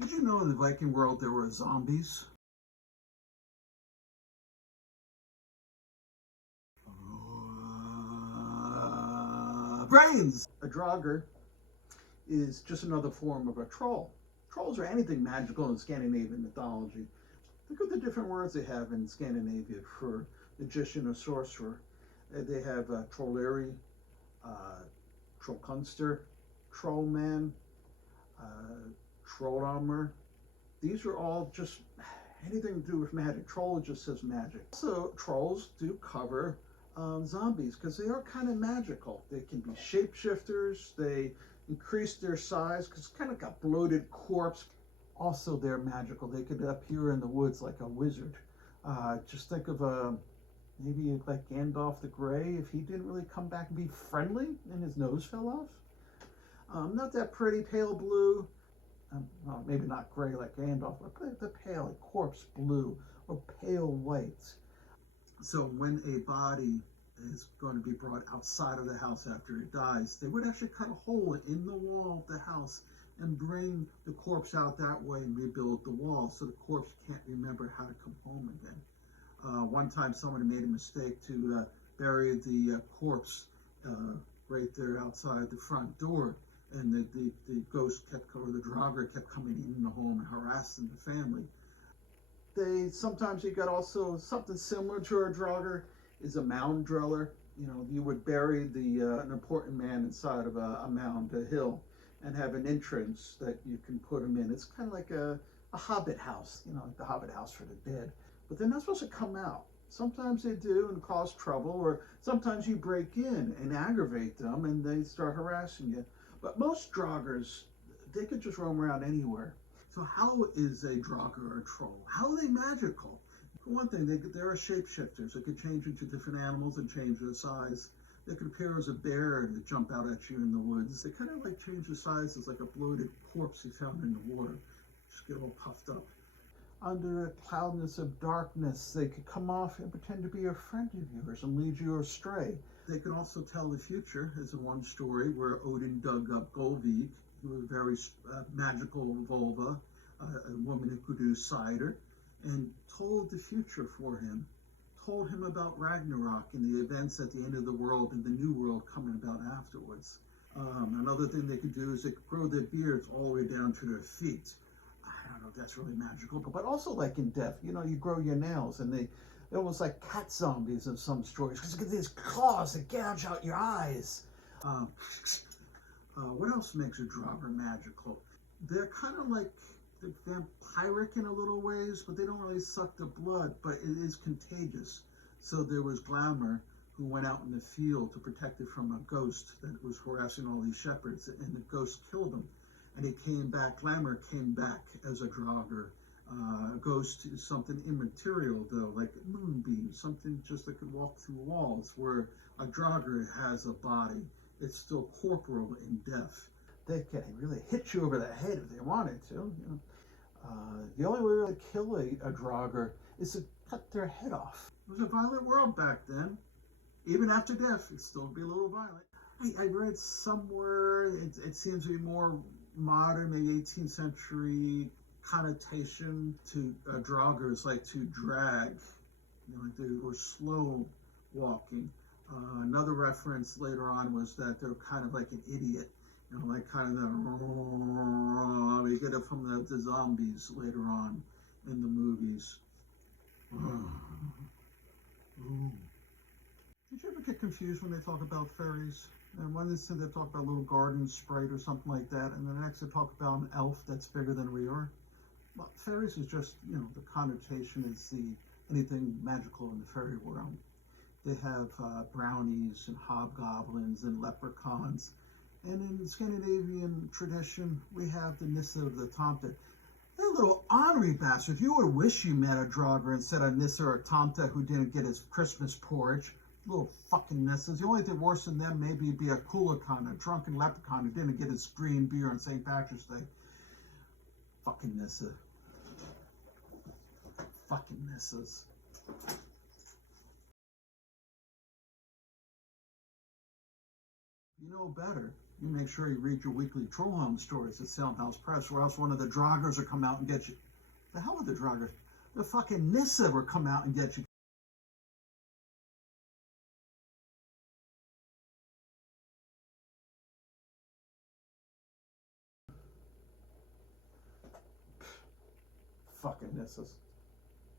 Did you know in the Viking world there were zombies? Brains! A Draugr is just another form of a troll. Trolls are anything magical in Scandinavian mythology. Look at the different words they have in Scandinavia for magician or sorcerer. They have trolleri, trollkunster, trollman, trolldommer. These are all just anything to do with magic. Troll just says magic. So trolls do cover zombies because they are kind of magical. They can be shapeshifters. They increase their size because it's kind of like a bloated corpse. Also, they're magical. They could appear in the woods like a wizard. Just think of maybe like Gandalf the Grey if he didn't really come back and be friendly and his nose fell off. Not that pretty, pale blue. Well, maybe not gray like Gandalf, but the pale, like corpse blue or pale white. So when a body is going to be brought outside of the house after it dies, they would actually cut a hole in the wall of the house and bring the corpse out that way and rebuild the wall so the corpse can't remember how to come home again. One time someone made a mistake to bury the corpse right there outside the front door, and the ghost kept, or the Draugr kept coming in the home and harassing the family. Sometimes you got also something similar to a Draugr is a mound dweller. You know, you would bury an important man inside of a mound, a hill, and have an entrance that you can put him in. It's kind of like a hobbit house, you know, like the hobbit house for the dead. But they're not supposed to come out. Sometimes they do and cause trouble, or sometimes you break in and aggravate them and they start harassing you. But most Draugrs, they could just roam around anywhere. So how is a Draugr a troll? How are they magical? For one thing, they're shapeshifters. They could change into different animals and change their size. They could appear as a bear and jump out at you in the woods. They kind of like change their size as like a bloated corpse you found in the water. Just get all puffed up. Under a cloudness of darkness, they could come off and pretend to be a friend of yours and lead you astray. They could also tell the future, as in one story where Odin dug up Golvik, who was a very magical vulva, a woman who could do cider, and told the future for him, told him about Ragnarok and the events at the end of the world and the new world coming about afterwards. Another thing they could do is they could grow their beards all the way down to their feet. I don't know if that's really magical, but also like in death, you know, you grow your nails and they're almost like cat zombies in some stories because you get these claws that gouge out your eyes. What else makes a Draugr magical? They're kind of like the vampiric in a little ways, but they don't really suck the blood, but it is contagious. So there was Glamour, who went out in the field to protect it from a ghost that was harassing all these shepherds, and the ghost killed him. And he came back, Glamour came back as a Draugr. A ghost is something immaterial though, like a moonbeam, something just that could walk through walls, where a Draugr has a body. It's still corporal in death. They can really hit you over the head if they wanted to. You know. The only way to kill a Draugr is to cut their head off. It was a violent world back then. Even after death, it'd still be a little violent. I read somewhere, it seems to be more modern, maybe 18th century connotation to Draugrs, like to drag. You know, like they were slow walking. Another reference later on was that they're kind of like an idiot. You know, like kind of the, we get it from the zombies later on in the movies. Did you ever get confused when they talk about fairies? And one instant they talk about a little garden sprite or something like that, and then the next they talk about an elf that's bigger than we are. Well, fairies is just, you know, the connotation is anything magical in the fairy world. They have brownies and hobgoblins and leprechauns. And in Scandinavian tradition, we have the Nissa of the Tomte. They're little ornery bastards. You would wish you met a Draugr instead of Nissa or Tomte who didn't get his Christmas porridge. Little fucking Nissas. The only thing worse than them maybe would be a Kulikan, a drunken leprechaun who didn't get his green beer on St. Patrick's Day. Fucking Nissa. Fucking Nissas. You know better. You make sure you read your weekly Trollholm stories at Soundhouse Press, or else one of the Draugrs will come out and get you. The hell with the Draugr? The fucking Nissa will come out and get you. Fucking Nissas.